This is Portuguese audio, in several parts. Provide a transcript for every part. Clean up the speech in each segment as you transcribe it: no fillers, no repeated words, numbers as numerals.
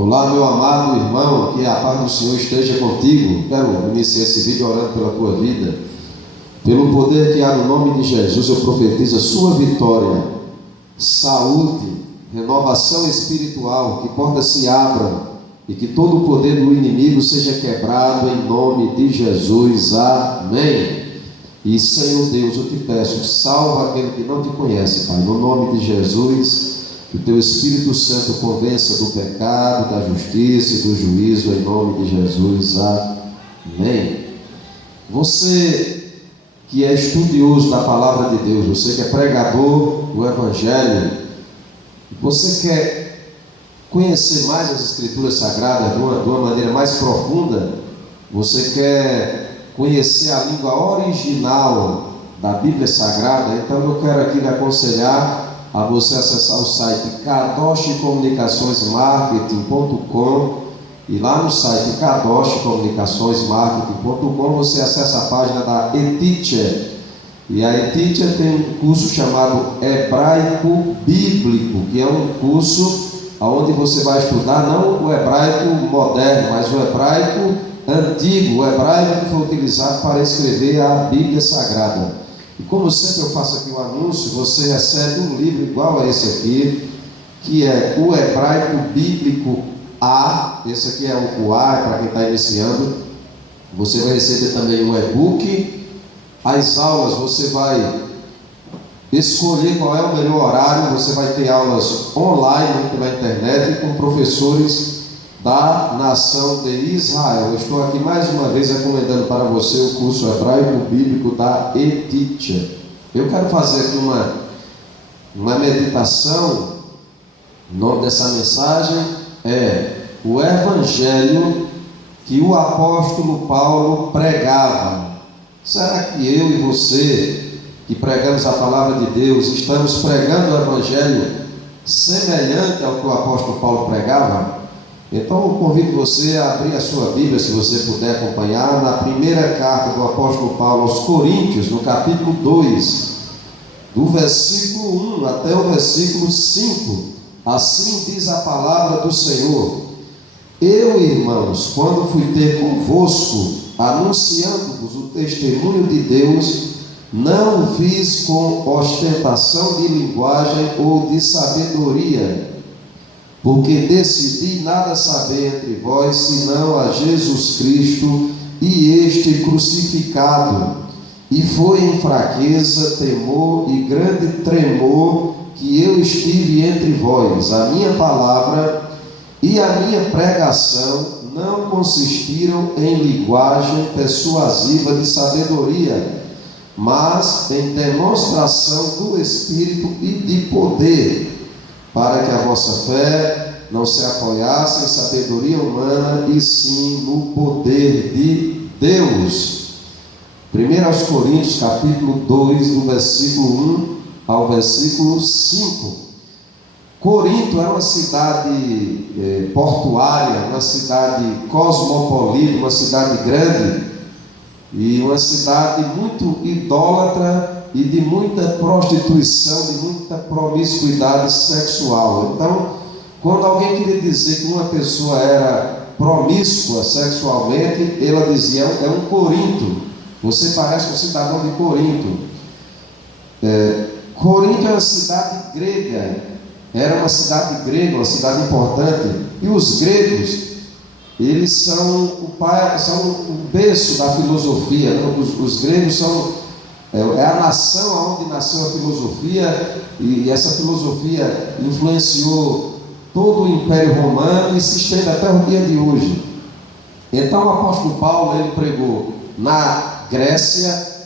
Olá, meu amado irmão, que a paz do Senhor esteja contigo. Quero iniciar esse vídeo orando pela tua vida. Pelo poder que há no nome de Jesus, eu profetizo a sua vitória, saúde, renovação espiritual, que portas se abram e que todo o poder do inimigo seja quebrado em nome de Jesus. Amém. E Senhor Deus, eu te peço, salva aquele que não te conhece, Pai, no nome de Jesus. Que o teu Espírito Santo convença do pecado, da justiça e do juízo, em nome de Jesus. Amém. Você que é estudioso da palavra de Deus, você que é pregador do Evangelho, você quer conhecer mais as Escrituras Sagradas de uma maneira mais profunda, você quer conhecer a língua original da Bíblia Sagrada, então eu quero aqui lhe aconselhar a você acessar o site kadoshcomunicaçõesmarketing.com, e lá no site kadoshcomunicaçõesmarketing.com você acessa a página da eTeacher, e a eTeacher tem um curso chamado Hebraico Bíblico, que é um curso onde você vai estudar não o hebraico moderno, mas o hebraico antigo, o hebraico que foi utilizado para escrever a Bíblia Sagrada. E como sempre eu faço aqui um anúncio, você recebe um livro igual a esse aqui, que é o Hebraico Bíblico A. Esse aqui é o A, é para quem está iniciando. Você vai receber também um e-book. As aulas você vai escolher qual é o melhor horário. Você vai ter aulas online pela internet com professores da nação de Israel. Eu estou aqui mais uma vez recomendando para você o curso Hebraico Bíblico da eTeacher. Eu quero fazer aqui uma meditação. O nome dessa mensagem é o Evangelho que o apóstolo Paulo pregava. Será que eu e você, que pregamos a palavra de Deus, estamos pregando o Evangelho semelhante ao que o apóstolo Paulo pregava? Então eu convido você a abrir a sua Bíblia, se você puder acompanhar, na primeira carta do apóstolo Paulo aos Coríntios, no capítulo 2, do versículo 1 até o versículo 5. Assim diz a palavra do Senhor: Eu, irmãos, quando fui ter convosco, anunciando-vos o testemunho de Deus, não o fiz com ostentação de linguagem ou de sabedoria, porque decidi nada saber entre vós, senão a Jesus Cristo e este crucificado. E foi em fraqueza, temor e grande tremor que eu estive entre vós. A minha palavra e a minha pregação não consistiram em linguagem persuasiva de sabedoria, mas em demonstração do Espírito e de poder, para que a vossa fé não se apoiasse em sabedoria humana, e sim no poder de Deus. 1 Coríntios capítulo 2, do versículo 1 ao versículo 5. Corinto era uma cidade portuária, uma cidade cosmopolita, uma cidade grande, e uma cidade muito idólatra e de muita prostituição, de muita promiscuidade sexual. Então, quando alguém queria dizer que uma pessoa era promíscua sexualmente, ela dizia: é um Corinto, você parece um cidadão de Corinto. Corinto é uma cidade grega, era uma cidade grega, uma cidade importante, e os gregos, eles são o berço da filosofia, né? Os gregos são a nação onde nasceu a filosofia, e essa filosofia influenciou todo o Império Romano e se estende até o dia de hoje. Então o apóstolo Paulo, ele pregou na Grécia,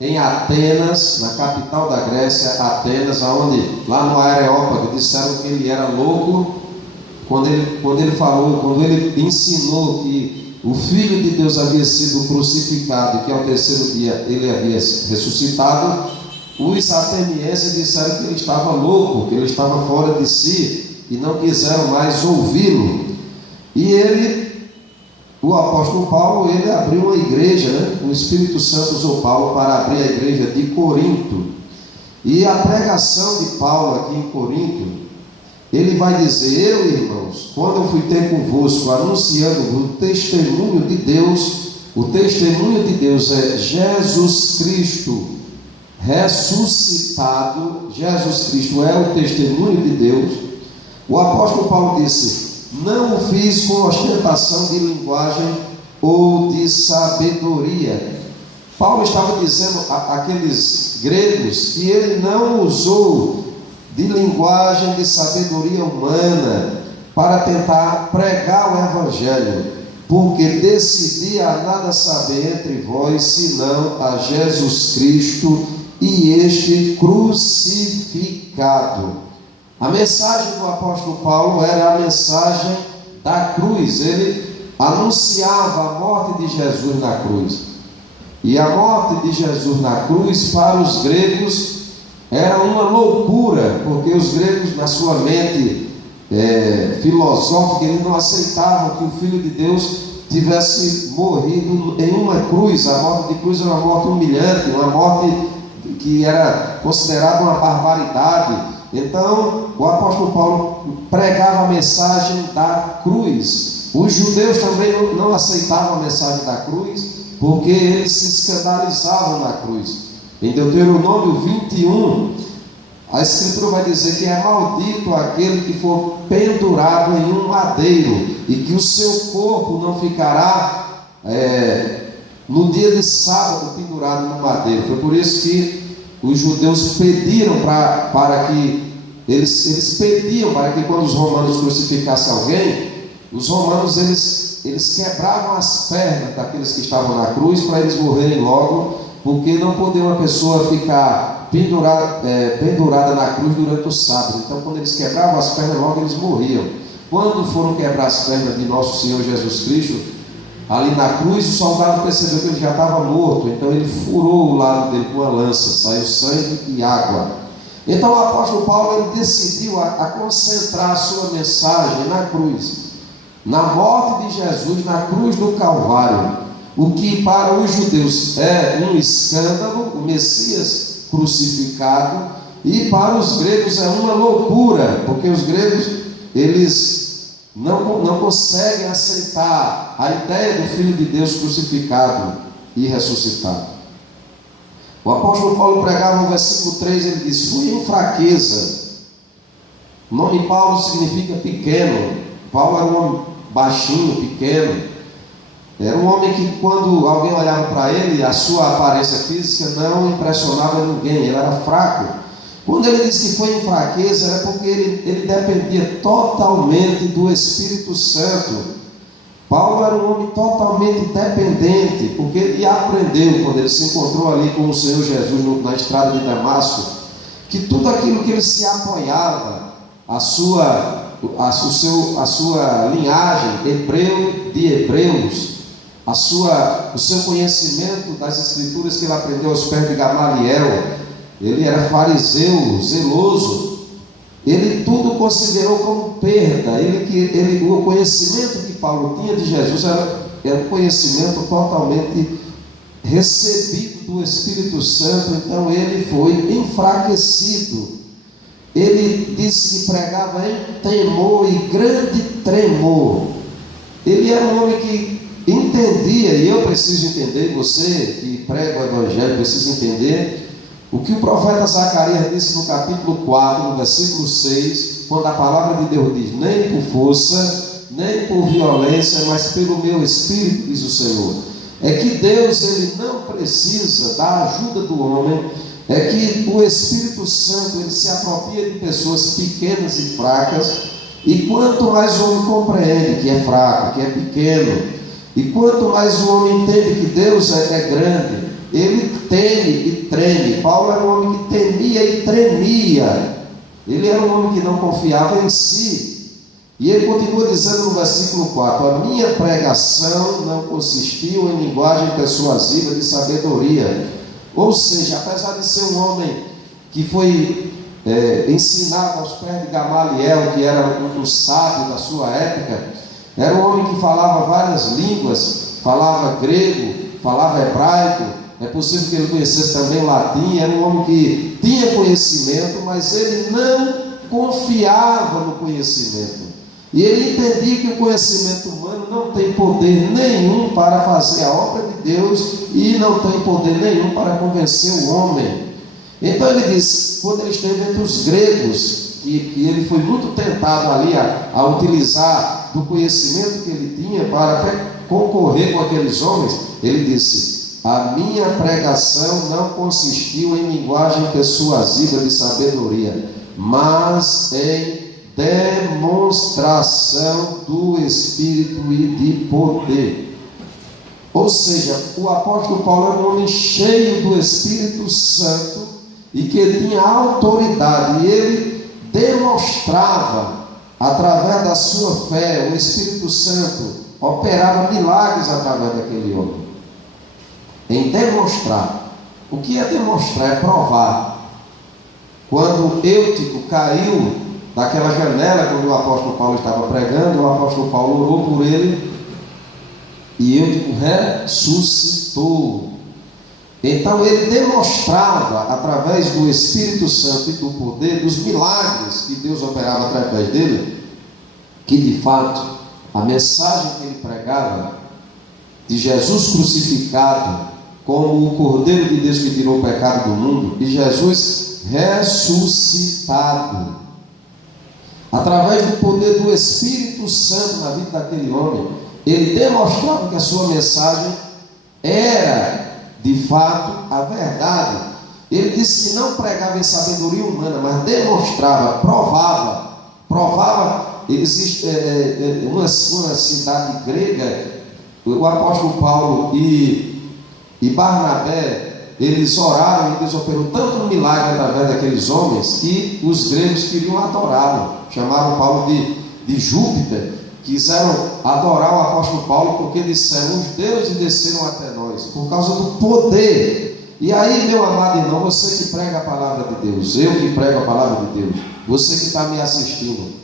em Atenas, na capital da Grécia, Atenas, onde lá no Areópago disseram que ele era louco quando ele ensinou que o Filho de Deus havia sido crucificado e que ao terceiro dia ele havia ressuscitado. Os atenienses disseram que ele estava louco, que ele estava fora de si, e não quiseram mais ouvi-lo. E o apóstolo Paulo, ele abriu uma igreja, né? O Espírito Santo usou Paulo para abrir a igreja de Corinto. E a pregação de Paulo aqui em Corinto, ele vai dizer: eu, irmãos, quando eu fui ter convosco anunciando o testemunho de Deus, o testemunho de Deus é Jesus Cristo ressuscitado. Jesus Cristo é o testemunho de Deus. O apóstolo Paulo disse: não o fiz com ostentação de linguagem ou de sabedoria. Paulo estava dizendo àqueles gregos que ele não usou de linguagem de sabedoria humana para tentar pregar o evangelho, porque decidia nada saber entre vós senão a Jesus Cristo e este crucificado. A mensagem do apóstolo Paulo era a mensagem da cruz. Ele anunciava a morte de Jesus na cruz. E a morte de Jesus na cruz para os gregos era uma loucura, porque os gregos, na sua mente filosófica, eles não aceitavam que o Filho de Deus tivesse morrido em uma cruz. A morte de cruz era uma morte humilhante, uma morte que era considerada uma barbaridade. Então o apóstolo Paulo pregava a mensagem da cruz. Os judeus também não aceitavam a mensagem da cruz, porque eles se escandalizavam na cruz. Em Deuteronômio 21, a Escritura vai dizer que é maldito aquele que for pendurado em um madeiro, e que o seu corpo não ficará no dia de sábado pendurado no madeiro. Foi por isso que os judeus pediram para que eles pediam para que quando os romanos crucificassem alguém, os romanos eles quebravam as pernas daqueles que estavam na cruz para eles morrerem logo, porque não podia uma pessoa ficar pendurada na cruz durante o sábado. Então, quando eles quebravam as pernas, logo eles morriam. Quando foram quebrar as pernas de nosso Senhor Jesus Cristo, ali na cruz, o soldado percebeu que ele já estava morto. Então ele furou o lado dele com uma lança, saiu sangue e água. Então o apóstolo Paulo ele decidiu a concentrar a sua mensagem na cruz, na morte de Jesus, na cruz do Calvário. O que para os judeus é um escândalo, o Messias crucificado, e para os gregos é uma loucura, porque os gregos eles não conseguem aceitar a ideia do Filho de Deus crucificado e ressuscitado. O apóstolo Paulo pregava no versículo 3, ele diz: fui em fraqueza. O nome Paulo significa pequeno. Paulo era um homem baixinho, pequeno. Era um homem que, quando alguém olhava para ele, a sua aparência física não impressionava ninguém, ele era fraco. Quando ele disse que foi em fraqueza, era porque ele dependia totalmente do Espírito Santo. Paulo era um homem totalmente dependente, porque ele aprendeu, quando ele se encontrou ali com o Senhor Jesus na estrada de Damasco, que tudo aquilo que ele se apoiava, a sua linhagem, hebreu de hebreus, o seu conhecimento das Escrituras que ele aprendeu aos pés de Gamaliel, ele era fariseu, zeloso, ele tudo considerou como perda. O conhecimento que Paulo tinha de Jesus era um conhecimento totalmente recebido do Espírito Santo. Então ele foi enfraquecido. Ele disse que pregava em temor e grande tremor. Ele era um homem que entendia, e eu preciso entender, você que prega o Evangelho precisa entender o que o profeta Zacarias disse no capítulo 4, no versículo 6, quando a palavra de Deus diz: nem por força, nem por violência, mas pelo meu Espírito, diz o Senhor. É que Deus ele não precisa da ajuda do homem, é que o Espírito Santo ele se apropria de pessoas pequenas e fracas, e quanto mais o homem compreende que é fraco, que é pequeno, e quanto mais o homem entende que Deus é grande, ele teme e treme. Paulo era um homem que temia e tremia. Ele era um homem que não confiava em si. E ele continua dizendo no versículo 4: a minha pregação não consistiu em linguagem persuasiva de sabedoria. Ou seja, apesar de ser um homem que foi ensinado aos pés de Gamaliel, que era um sábio da sua época, era um homem que falava várias línguas, falava grego, falava hebraico, é possível que ele conhecesse também latim. Era um homem que tinha conhecimento, mas ele não confiava no conhecimento. E ele entendia que o conhecimento humano não tem poder nenhum para fazer a obra de Deus e não tem poder nenhum para convencer o homem. Então ele diz, quando ele esteve entre os gregos, que ele foi muito tentado ali a utilizar do conhecimento que ele tinha para até concorrer com aqueles homens, ele disse: a minha pregação não consistiu em linguagem persuasiva de sabedoria, mas em demonstração do Espírito e de poder. Ou seja, o apóstolo Paulo era um homem cheio do Espírito Santo e que tinha autoridade, e ele demonstrava, através da sua fé, o Espírito Santo operava milagres através daquele homem. Em demonstrar. O que é demonstrar? É provar. Quando Eutico caiu daquela janela, quando o apóstolo Paulo estava pregando, o apóstolo Paulo orou por ele e Eutico ressuscitou. Então ele demonstrava, através do Espírito Santo e do poder, dos milagres que Deus operava através dele, que de fato a mensagem que ele pregava de Jesus crucificado como o Cordeiro de Deus que tirou o pecado do mundo, e Jesus ressuscitado, através do poder do Espírito Santo na vida daquele homem, ele demonstrava que a sua mensagem era de fato a verdade. Ele disse que não pregava em sabedoria humana, mas demonstrava, provava. Existe uma cidade grega, o apóstolo Paulo e Barnabé, eles oraram e Deus operou tanto um milagre através daqueles homens que os gregos queriam adorá-lo. Chamaram Paulo de Júpiter, quiseram adorar o apóstolo Paulo porque disseram: os deuses desceram até nós, por causa do poder. E aí, meu amado irmão, você que prega a palavra de Deus, eu que prego a palavra de Deus, você que está me assistindo,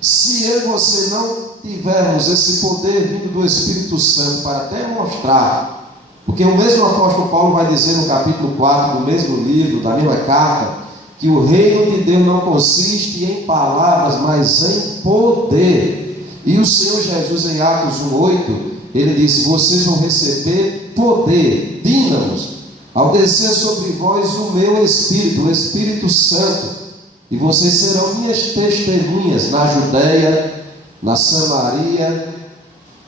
se eu e você não tivermos esse poder vindo do Espírito Santo para demonstrar, porque o mesmo apóstolo Paulo vai dizer no capítulo 4 do mesmo livro, da mesma carta, que o reino de Deus não consiste em palavras, mas em poder. E o Senhor Jesus, em Atos 1:8, ele disse: vocês vão receber poder, dínamos, ao descer sobre vós o meu Espírito, o Espírito Santo, e vocês serão minhas testemunhas na Judéia, na Samaria,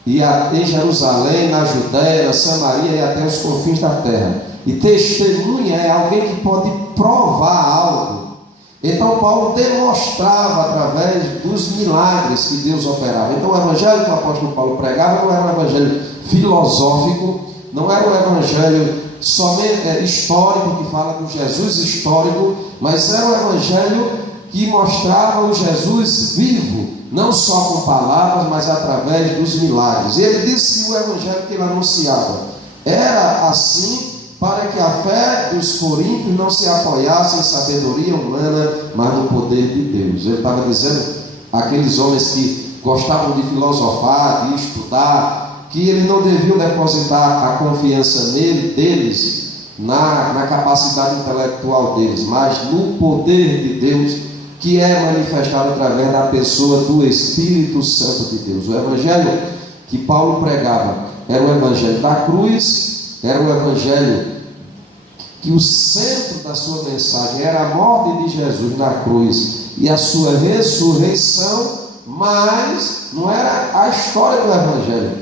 e em Jerusalém, na Judéia, na Samaria e até os confins da terra. E testemunha é alguém que pode provar algo. Então Paulo demonstrava através dos milagres que Deus operava. Então o evangelho que o apóstolo Paulo pregava não era um evangelho filosófico, não era um evangelho somente histórico, que fala do Jesus histórico, mas era um evangelho que mostrava o Jesus vivo, não só com palavras, mas através dos milagres. E ele disse que o evangelho que ele anunciava era assim, para que a fé dos coríntios não se apoiasse em sabedoria humana, mas no poder de Deus. Ele estava dizendo àqueles homens que gostavam de filosofar, de estudar, que eles não deviam depositar a confiança deles na capacidade intelectual deles, mas no poder de Deus, que é manifestado através da pessoa do Espírito Santo de Deus. O evangelho que Paulo pregava era o evangelho da cruz, era o evangelho que o centro da sua mensagem era a morte de Jesus na cruz e a sua ressurreição, mas não era a história do evangelho,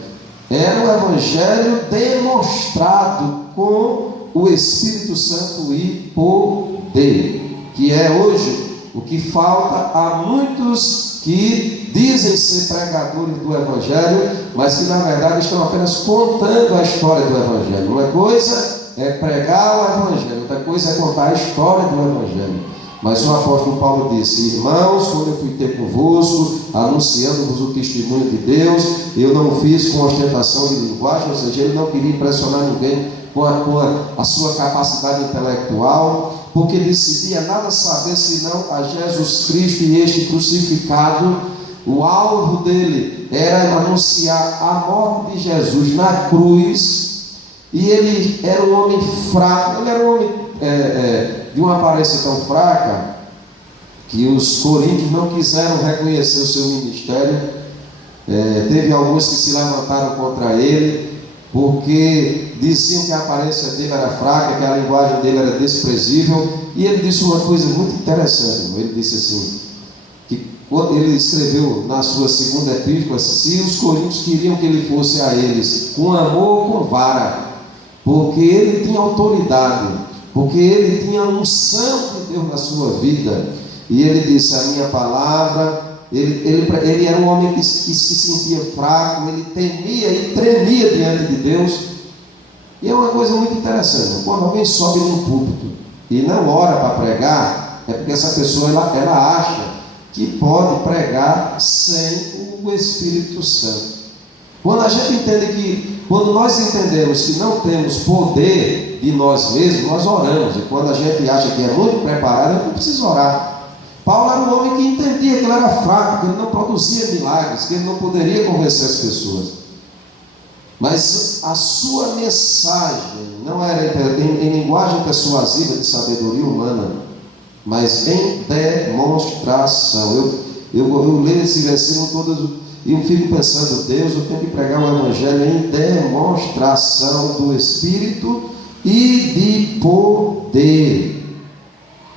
era o evangelho demonstrado com o Espírito Santo e poder, que é hoje o que falta a muitos que dizem ser pregadores do evangelho, mas que na verdade estão apenas contando a história do evangelho. Uma coisa é pregar o evangelho, outra coisa é contar a história do evangelho. Mas o apóstolo Paulo disse: irmãos, quando eu fui ter convosco, anunciando-vos o testemunho de Deus, eu não fiz com ostentação de linguagem, ou seja, ele não queria impressionar ninguém com a sua capacidade intelectual, porque decidia nada saber senão a Jesus Cristo e este crucificado. O alvo dele era anunciar a morte de Jesus na cruz. E ele era um homem fraco, ele era um homem de uma aparência tão fraca, que os coríntios não quiseram reconhecer o seu ministério. Teve alguns que se levantaram contra ele, porque diziam que a aparência dele era fraca, que a linguagem dele era desprezível. E ele disse uma coisa muito interessante, irmão. Ele disse assim, que quando ele escreveu na sua segunda epístola, se os coríntios queriam que ele fosse a eles com amor ou com vara, porque ele tinha autoridade, porque ele tinha unção de Deus na sua vida. E ele disse, a minha palavra, ele era um homem que se sentia fraco, ele temia e tremia diante de Deus. E é uma coisa muito interessante, quando alguém sobe num púlpito e não ora para pregar, é porque essa pessoa ela acha que pode pregar sem o Espírito Santo. Quando nós entendemos que não temos poder de nós mesmos, nós oramos. E quando a gente acha que é muito preparado, não precisa orar. Paulo era um homem que entendia que ele era fraco, que ele não produzia milagres, que ele não poderia convencer as pessoas. Mas a sua mensagem não era em linguagem persuasiva de sabedoria humana, mas em demonstração. Eu leio esse versículo todo e eu fico pensando, Deus, eu tenho que pregar o Evangelho em demonstração do Espírito e de poder,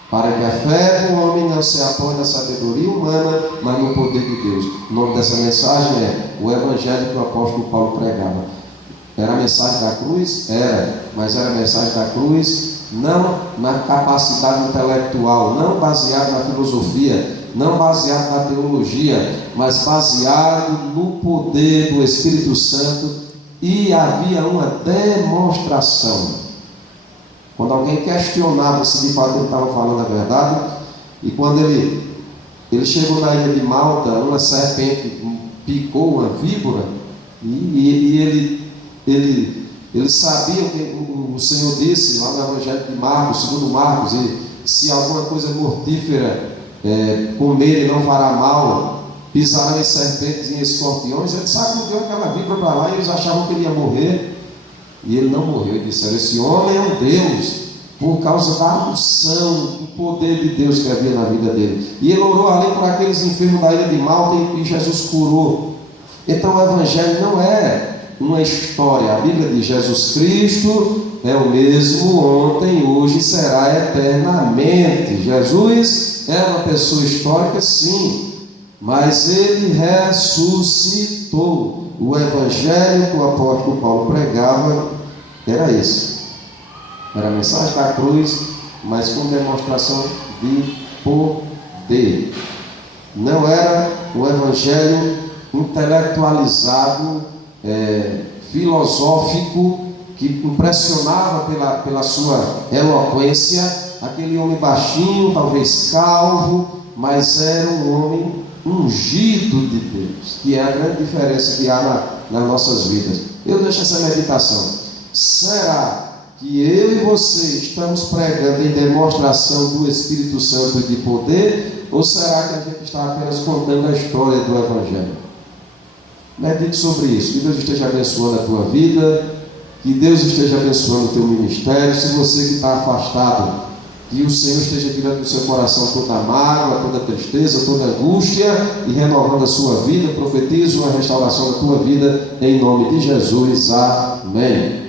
para que a fé do homem não se apoie na sabedoria humana, mas no poder de Deus. O nome dessa mensagem é o Evangelho que o apóstolo Paulo pregava. Era a mensagem da cruz? Era, mas era a mensagem da cruz não na capacidade intelectual, não baseado na filosofia, não baseado na teologia, mas baseado no poder do Espírito Santo. E havia uma demonstração. Quando alguém questionava se de fato ele estava falando a verdade, e quando ele chegou na ilha de Malta, uma serpente picou uma víbora, e ele sabia o que o Senhor disse lá no Evangelho de Marcos, segundo Marcos, e se alguma coisa mortífera comer e não fará mal, pisarão em serpentes e em escorpiões. Ele sacudiu aquela víbora para lá e eles achavam que ele ia morrer, e ele não morreu. E disseram, esse homem é um Deus, por causa da unção, do poder de Deus que havia na vida dele. E ele orou ali por aqueles enfermos da ilha de Malta, e Jesus curou. Então o Evangelho não é uma história. A Bíblia diz, Jesus Cristo é o mesmo ontem, hoje e será eternamente. Jesus era uma pessoa histórica, sim, mas ele ressuscitou. O Evangelho que o apóstolo Paulo pregava era esse. Era a mensagem da cruz, mas com demonstração de poder. Não era o Evangelho intelectualizado, filosófico, que impressionava pela sua eloquência, aquele homem baixinho, talvez calvo, mas era um homem ungido de Deus, que é a grande diferença que há nas nossas vidas. Eu deixo essa meditação. Será que eu e você estamos pregando em demonstração do Espírito Santo e de poder, ou será que a gente está apenas contando a história do Evangelho? Medite sobre isso. Que Deus esteja abençoando a tua vida, que Deus esteja abençoando o teu ministério. Se você que está afastado, que o Senhor esteja tirando do seu coração toda mágoa, toda tristeza, toda angústia e renovando a sua vida. Profetizo uma restauração da tua vida em nome de Jesus. Amém.